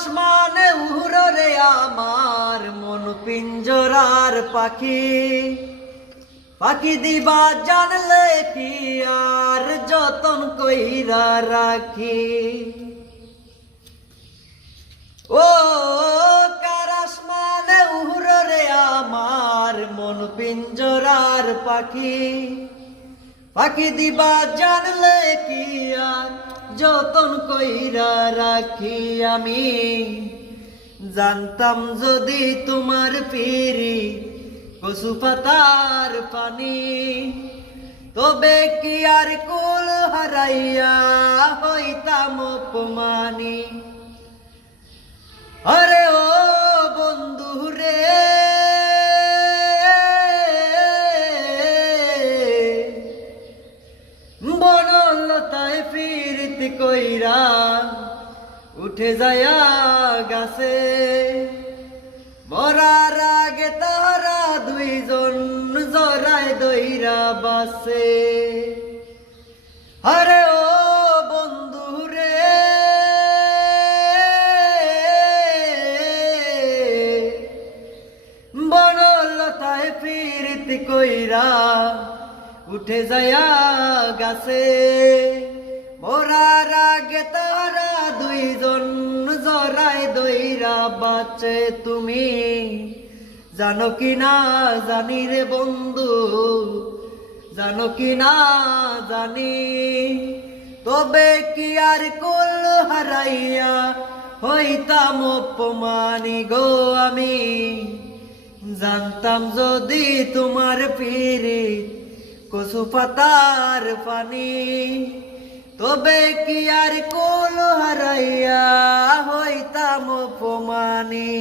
আসমানে উড়রে আমার মন পিঞ্জরার পাখি পাখি দিবা জানলে কি আর যতন কইরা রাখি। ও কার আসমানে উড়রে আমার মন পিঞ্জরার পাখি পাখি দিবা জানলে কি আর যতন কইরা রাখি। আমি জানতাম যদি তোমার পিরি কচু পাতার পানি, তবে কি আর কুল হারাইয়া হইতাম অপমানি। আরে ও বন্ধু রে, বনলতায় ফিরিত কইরা উঠে যায়া গাছে, মরার আগে তারা দুইজন জরায় দইরা বাসে। আরে ও বন্ধু রে, বনলতায় ফিরিত কইরা উঠে যায়া গাছে, মরার আগে তারা দুইজন জরায় দইরা বাঁচে। তুমি জানো কি না জানি রে বন্ধু, জানো কি না জানি, তবে কি আর কুল হারাইয়া হইতাম অপমানি গো। আমি জানতাম যদি তোমার পিরিত কচু পাতার পানি, তবে কি আর কুল হারাইয়া হইতাম অপমানি।